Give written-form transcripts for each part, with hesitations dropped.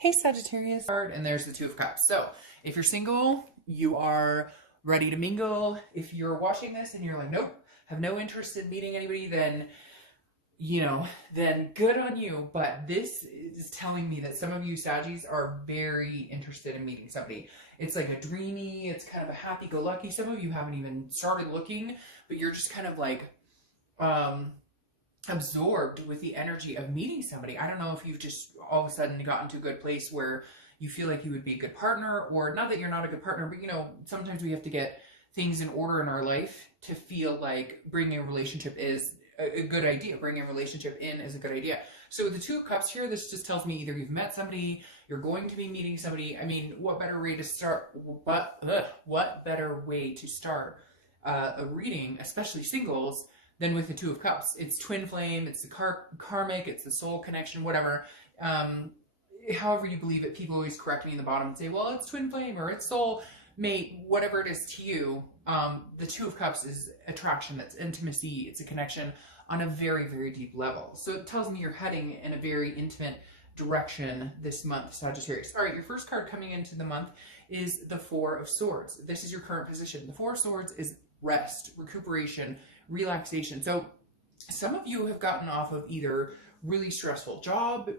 Hey Sagittarius, and there's the Two of Cups. So if you're single, you are ready to mingle. If you're watching this and you're like, nope, have no interest in meeting anybody, then, then good on you. But this is telling me that some of you Saggies are very interested in meeting somebody. It's like a dreamy, it's kind of a happy-go-lucky. Some of you haven't even started looking, but you're just kind of like, absorbed with the energy of meeting somebody. I don't know if you've just all of a sudden gotten to a good place where you feel like you would be a good partner, or not that you're not a good partner, but sometimes we have to get things in order in our life to feel like bringing a relationship is a good idea. Bringing a relationship in is a good idea. So with the Two of Cups here, this just tells me either you've met somebody, you're going to be meeting somebody. I mean, what better way to start? What better way to start a reading, especially singles, than with the Two of Cups? It's twin flame, it's the karmic, it's the soul connection, whatever. However you believe it, people always correct me in the bottom and say, well, it's twin flame or it's soul mate, whatever it is to you. The Two of Cups is attraction, that's intimacy, it's a connection on a very, very deep level. So it tells me you're heading in a very intimate direction this month, Sagittarius. All right, your first card coming into the month is the Four of Swords. This is your current position. The Four of Swords is rest, recuperation, relaxation. So some of you have gotten off of either really stressful job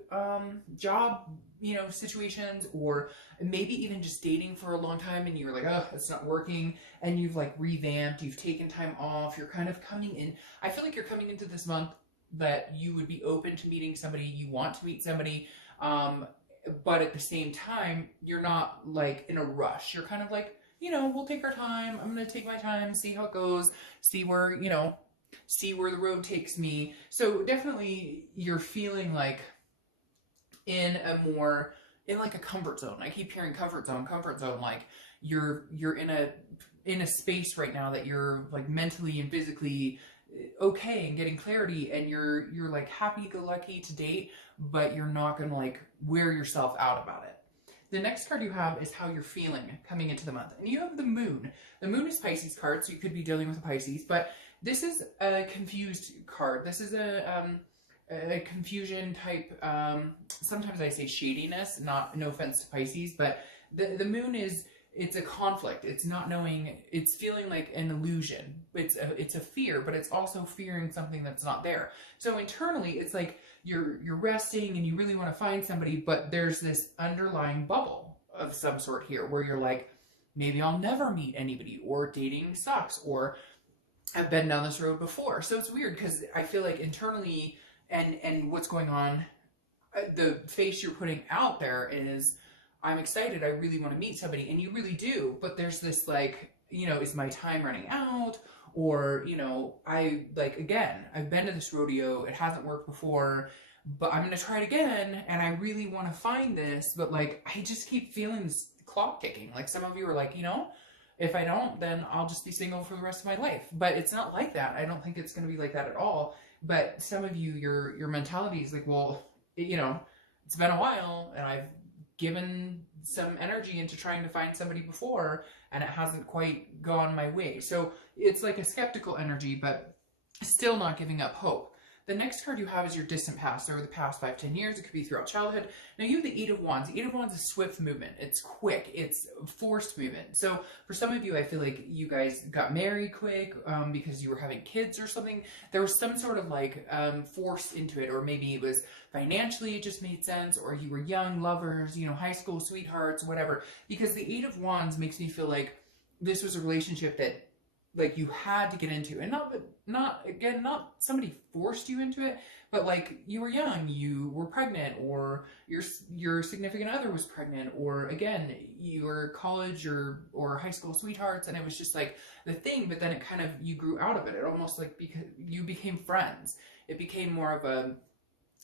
situations, or maybe even just dating for a long time and you're like, oh, it's not working, and you've like revamped, you've taken time off, you're kind of coming in. I feel like you're coming into this month that you would be open to meeting somebody, you want to meet somebody, but at the same time, you're not like in a rush. You're kind of like, we'll take our time. I'm going to take my time, see how it goes, see where the road takes me. So definitely you're feeling like in like a comfort zone. I keep hearing comfort zone, like you're in a space right now that you're like mentally and physically okay and getting clarity, and you're like happy-go-lucky to date, but you're not going to like wear yourself out about it. The next card you have is how you're feeling coming into the month. And you have the Moon. The Moon is Pisces card, so you could be dealing with a Pisces, but this is a confused card. This is a confusion type, sometimes I say shadiness, no offense to Pisces, but the Moon it's a conflict. It's not knowing, it's feeling like an illusion. It's a fear, but it's also fearing something that's not there. So internally, it's like you're resting and you really want to find somebody, but there's this underlying bubble of some sort here where you're like, maybe I'll never meet anybody, or dating sucks, or I've been down this road before. So it's weird because I feel like internally and what's going on, the face you're putting out there is, I'm excited, I really want to meet somebody, and you really do, but there's this like, is my time running out? Or, I've been to this rodeo, it hasn't worked before, but I'm going to try it again, and I really want to find this, but like, I just keep feeling this clock ticking. Like some of you are like, if I don't, then I'll just be single for the rest of my life. But it's not like that. I don't think it's going to be like that at all. But some of you, your mentality is like, well, it's been a while, and I've given some energy into trying to find somebody before, and it hasn't quite gone my way. So it's like a skeptical energy, but still not giving up hope. The next card you have is your distant past, over the past 5-10 years. It could be throughout childhood. Now you have the Eight of Wands. The Eight of Wands is swift movement. It's quick. It's forced movement. So for some of you, I feel like you guys got married quick because you were having kids or something. There was some sort of like force into it, or maybe it was financially it just made sense, or you were young lovers, high school sweethearts, whatever. Because the Eight of Wands makes me feel like this was a relationship that like you had to get into, and not somebody forced you into it, but like you were young, you were pregnant, or your significant other was pregnant, or again, you were college or high school sweethearts, and it was just like the thing, but then it kind of, you grew out of it. It almost like, because you became friends. It became more of a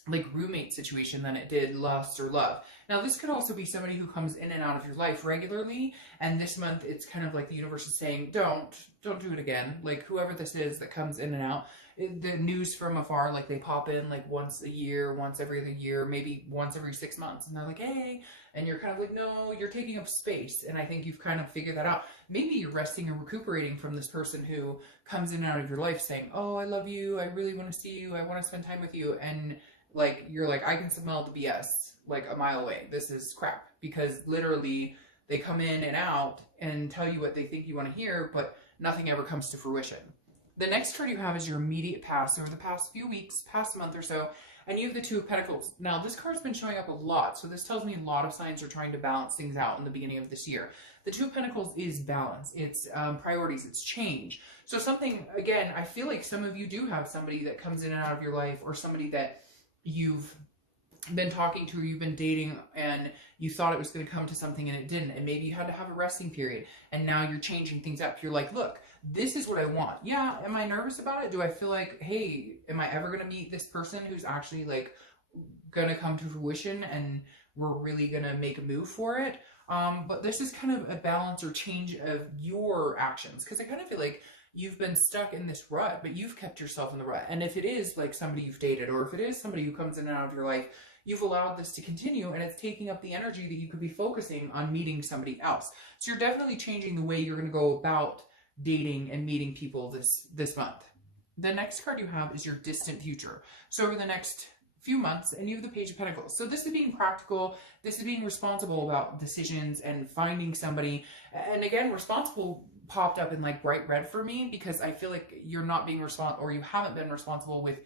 like roommate situation than it did lust or love. Now this could also be somebody who comes in and out of your life regularly, and this month it's kind of like the universe is saying, don't do it again. Like whoever this is that comes in and out, the news from afar, like they pop in like once a year, once every other year, maybe once every 6 months, and they're like, hey, and you're kind of like, no, you're taking up space. And I think you've kind of figured that out. Maybe you're resting and recuperating from this person who comes in and out of your life saying, oh, I love you, I really want to see you, I want to spend time with you, and like, you're like, I can smell the BS like a mile away. This is crap, because literally they come in and out and tell you what they think you want to hear, but nothing ever comes to fruition. The next card you have is your immediate past, over the past few weeks, past month or so, and you have the Two of Pentacles. Now, this card's been showing up a lot, so this tells me a lot of signs are trying to balance things out in the beginning of this year. The Two of Pentacles is balance. It's priorities. It's change. So something, again, I feel like some of you do have somebody that comes in and out of your life, or somebody that you've been talking to, or you've been dating, and you thought it was going to come to something and it didn't, and maybe you had to have a resting period, and now you're changing things up. You're like, look, this is what I want. Yeah, am I nervous about it? Do I feel like, hey, am I ever going to meet this person who's actually like going to come to fruition and we're really going to make a move for it? But this is kind of a balance or change of your actions, because I kind of feel like you've been stuck in this rut, but you've kept yourself in the rut. And if it is like somebody you've dated, or if it is somebody who comes in and out of your life, you've allowed this to continue, and it's taking up the energy that you could be focusing on meeting somebody else. So you're definitely changing the way you're going to go about dating and meeting people this month. The next card you have is your distant future. So over the next few months, and you have the Page of Pentacles. So this is being practical. This is being responsible about decisions and finding somebody. And again, responsible popped up in like bright red for me, because I feel like you're not being responsible, or you haven't been responsible with,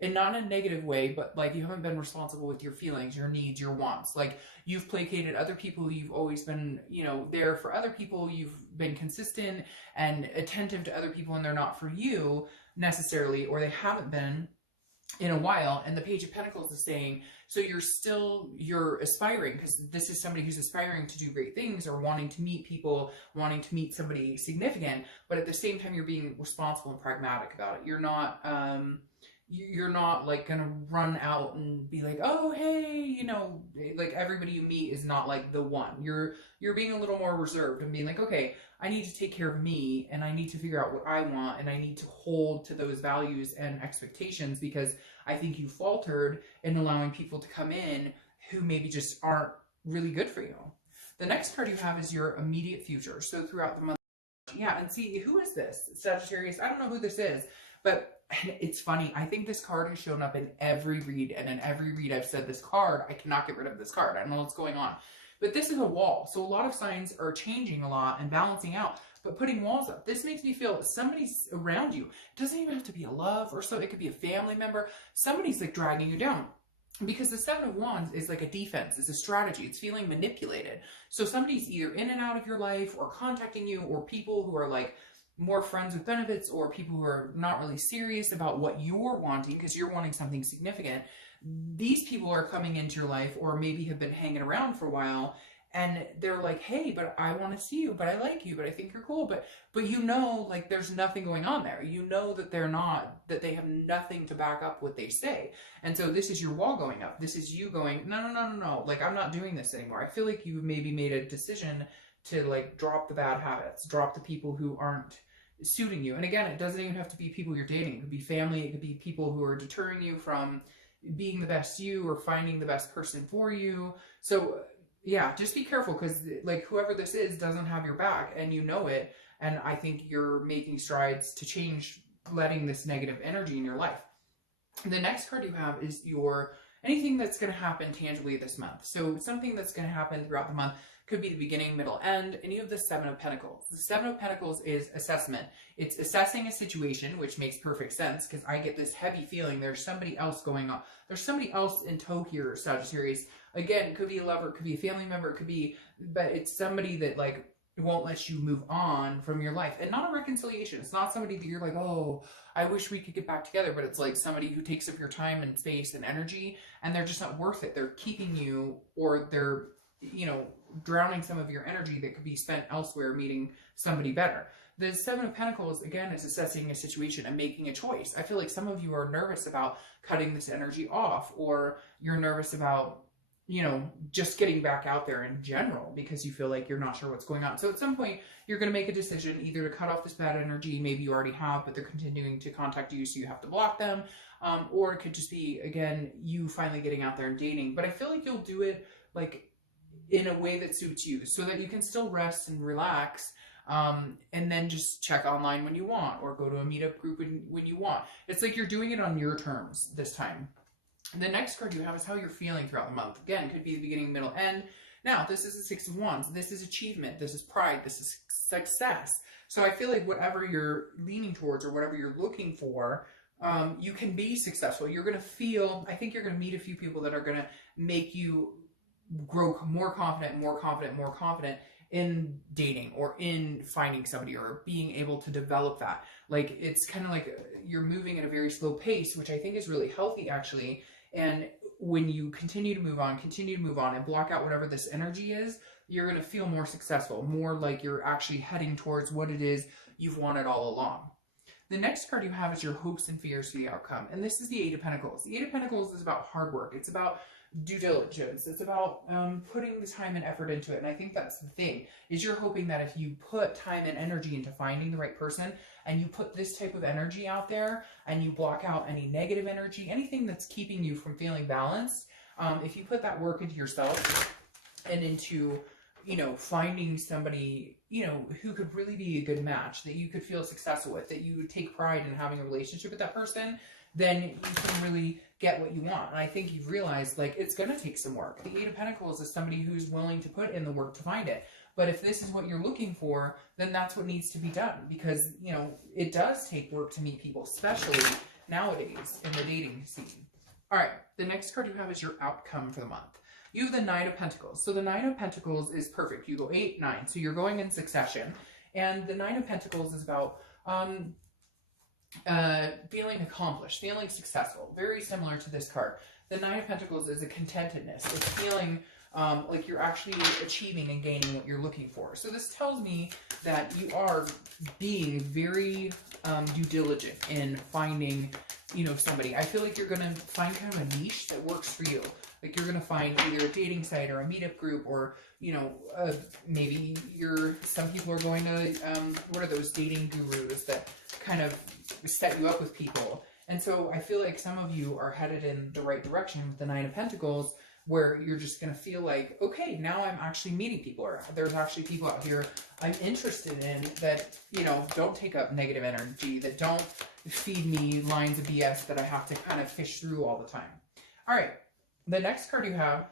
and not in a negative way, but like you haven't been responsible with your feelings, your needs, your wants. Like you've placated other people. You've always been, you know, there for other people. You've been consistent and attentive to other people, and they're not for you necessarily, or they haven't been in a while. And the Page of Pentacles is saying, so you're aspiring, because this is somebody who's aspiring to do great things, or wanting to meet people, wanting to meet somebody significant, but at the same time, you're being responsible and pragmatic about it. You're not like gonna run out and be like, oh, hey, you know, like everybody you meet is not like the one. You're being a little more reserved and being like, okay, I need to take care of me, and I need to figure out what I want, and I need to hold to those values and expectations, because I think you faltered in allowing people to come in who maybe just aren't really good for you. The next card you have is your immediate future. So throughout the month, yeah, and see, who is this? Sagittarius. I don't know who this is, but it's funny. I think this card has shown up in every read, and in every read I've said, this card, I cannot get rid of this card. I don't know what's going on. But this is a wall. So a lot of signs are changing a lot and balancing out, but putting walls up. This makes me feel somebody's around you. It doesn't even have to be a love or so. It could be a family member. Somebody's like dragging you down. Because the Seven of Wands is like a defense, it's a strategy, it's feeling manipulated. So somebody's either in and out of your life, or contacting you, or people who are like more friends with benefits, or people who are not really serious about what you're wanting, because you're wanting something significant. These people are coming into your life, or maybe have been hanging around for a while, and they're like, hey, but I want to see you, but I like you, but I think you're cool, but you know, like there's nothing going on there. You know that that they have nothing to back up what they say. And so this is your wall going up. This is you going, no, like I'm not doing this anymore. I feel like you maybe made a decision to like drop the bad habits, drop the people who aren't suiting you. And again, it doesn't even have to be people you're dating. It could be family. It could be people who are deterring you from being the best you, or finding the best person for you. So yeah, just be careful, because like whoever this is doesn't have your back, and you know it. And I think you're making strides to change, letting this negative energy in your life. The next card you have is anything that's going to happen tangibly this month. So something that's going to happen throughout the month. Could be the beginning, middle, end, and you have the Seven of Pentacles. The Seven of Pentacles is assessment. It's assessing a situation, which makes perfect sense, because I get this heavy feeling there's somebody else going on. There's somebody else in tow here, Sagittarius. Again, it could be a lover, it could be a family member, it could be, but it's somebody that like won't let you move on from your life. And not a reconciliation. It's not somebody that you're like, oh, I wish we could get back together, but it's like somebody who takes up your time and space and energy, and they're just not worth it. They're keeping you, or they're, you know, drowning some of your energy that could be spent elsewhere meeting somebody better. The Seven of Pentacles, again, is assessing a situation and making a choice. I feel like some of you are nervous about cutting this energy off, or you're nervous about, you know, just getting back out there in general, because you feel like you're not sure what's going on. So at some point, you're going to make a decision either to cut off this bad energy. Maybe you already have, but they're continuing to contact you, so you have to block them. Or it could just be, again, you finally getting out there and dating. But I feel like you'll do it like in a way that suits you, so that you can still rest and relax, and then just check online when you want, or go to a meetup group when you want. It's like you're doing it on your terms this time. The next card you have is how you're feeling throughout the month. Again, could be the beginning, middle, end. Now, this is the Six of Wands. This is achievement. This is pride. This is success. So I feel like whatever you're leaning towards or whatever you're looking for, you can be successful. You're going to feel, I think you're going to meet a few people that are going to make you grow more confident, more confident, more confident in dating or in finding somebody or being able to develop that. Like, it's kind of like you're moving at a very slow pace, which I think is really healthy, actually. And when you continue to move on and block out whatever this energy is, you're going to feel more successful, more like you're actually heading towards what it is you've wanted all along. The next card you have is your hopes and fears for the outcome. And this is the Eight of Pentacles. The Eight of Pentacles is about hard work. It's about due diligence. It's about putting the time and effort into it. And I think that's the thing, is you're hoping that if you put time and energy into finding the right person, and you put this type of energy out there, and you block out any negative energy, anything that's keeping you from feeling balanced, if you put that work into yourself and into, you know, finding somebody, you know, who could really be a good match, that you could feel successful with, that you would take pride in having a relationship with that person, then you can really get what you want. And I think you've realized, like, it's going to take some work. The Eight of Pentacles is somebody who's willing to put in the work to find it. But if this is what you're looking for, then that's what needs to be done. Because, you know, it does take work to meet people, especially nowadays in the dating scene. All right, the next card you have is your outcome for the month. You have the Nine of Pentacles. So the Nine of Pentacles is perfect. You go 8, 9. So you're going in succession. And the Nine of Pentacles is about feeling accomplished, feeling successful. Very similar to this card. The Nine of Pentacles is a contentedness. It's feeling like you're actually achieving and gaining what you're looking for. So this tells me that you are being very due diligent in finding, you know, somebody. I feel like you're going to find kind of a niche that works for you. Like, you're going to find either a dating site or a meetup group, or, you know, maybe some people are going to, what are those dating gurus that kind of set you up with people. And so I feel like some of you are headed in the right direction with the Nine of Pentacles, where you're just going to feel like, okay, now I'm actually meeting people, or there's actually people out here I'm interested in that, you know, don't take up negative energy, that don't feed me lines of BS that I have to kind of fish through all the time. All right. The next card you have,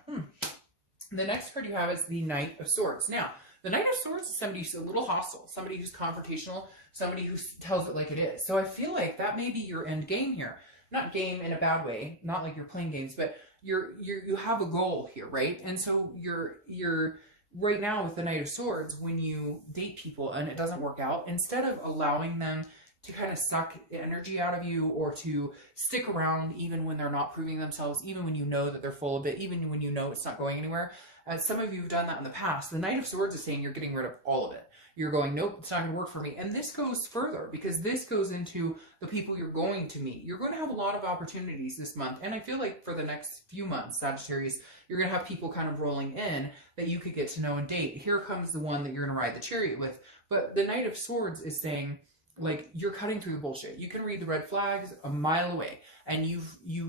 is the Knight of Swords. Now, the Knight of Swords is somebody who's a little hostile, somebody who's confrontational, somebody who tells it like it is. So I feel like that may be your end game here. Not game in a bad way, not like you're playing games, but you have a goal here, right? And so you're right now with the Knight of Swords, when you date people and it doesn't work out, instead of allowing them to kind of suck energy out of you, or to stick around even when they're not proving themselves, even when you know that they're full of it, even when you know it's not going anywhere. As some of you have done that in the past, the Knight of Swords is saying you're getting rid of all of it. You're going, nope, it's not going to work for me. And this goes further, because this goes into the people you're going to meet. You're going to have a lot of opportunities this month. And I feel like for the next few months, Sagittarius, you're going to have people kind of rolling in that you could get to know and date. Here comes the one that you're going to ride the chariot with. But the Knight of Swords is saying, like, you're cutting through the bullshit. You can read the red flags a mile away, and you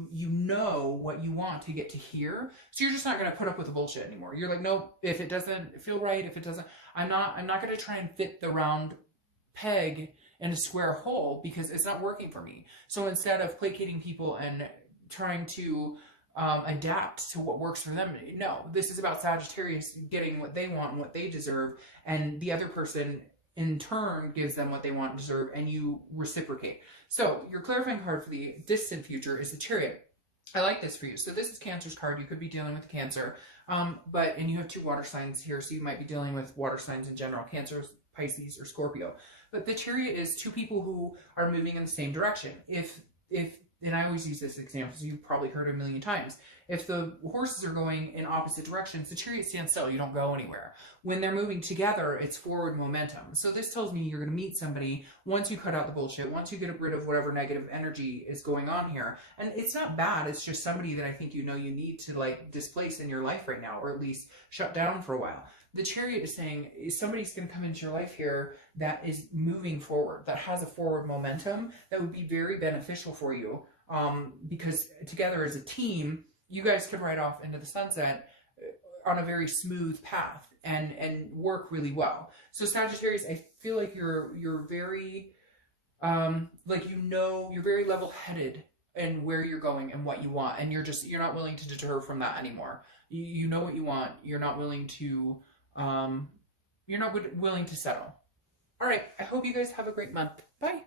know what you want to get to here. So you're just not going to put up with the bullshit anymore. You're like, nope, if it doesn't feel right, if it doesn't, I'm not going to try and fit the round peg in a square hole, because it's not working for me. So instead of placating people and trying to adapt to what works for them, no, this is about Sagittarius getting what they want and what they deserve, and the other person in turn gives them what they want and deserve, and you reciprocate. So your clarifying card for the distant future is the Chariot. I like this for you. So this is Cancer's card. You could be dealing with Cancer, and you have 2 water signs here, so you might be dealing with water signs in general, Cancer, Pisces, or Scorpio. But the Chariot is 2 people who are moving in the same direction. If and I always use this example, so you've probably heard it a million times. If the horses are going in opposite directions, the chariot stands still. You don't go anywhere. When they're moving together, it's forward momentum. So this tells me you're going to meet somebody once you cut out the bullshit, once you get rid of whatever negative energy is going on here. And it's not bad. It's just somebody that I think you need to, like, displace in your life right now, or at least shut down for a while. The Chariot is saying somebody's going to come into your life here that is moving forward, that has a forward momentum that would be very beneficial for you. Because together as a team, you guys can ride off into the sunset on a very smooth path and work really well. So Sagittarius, I feel like you're very, you're very level-headed and where you're going and what you want, and you're not willing to deter from that anymore. You know what you want. You're not willing to settle. All right, I hope you guys have a great month. Bye.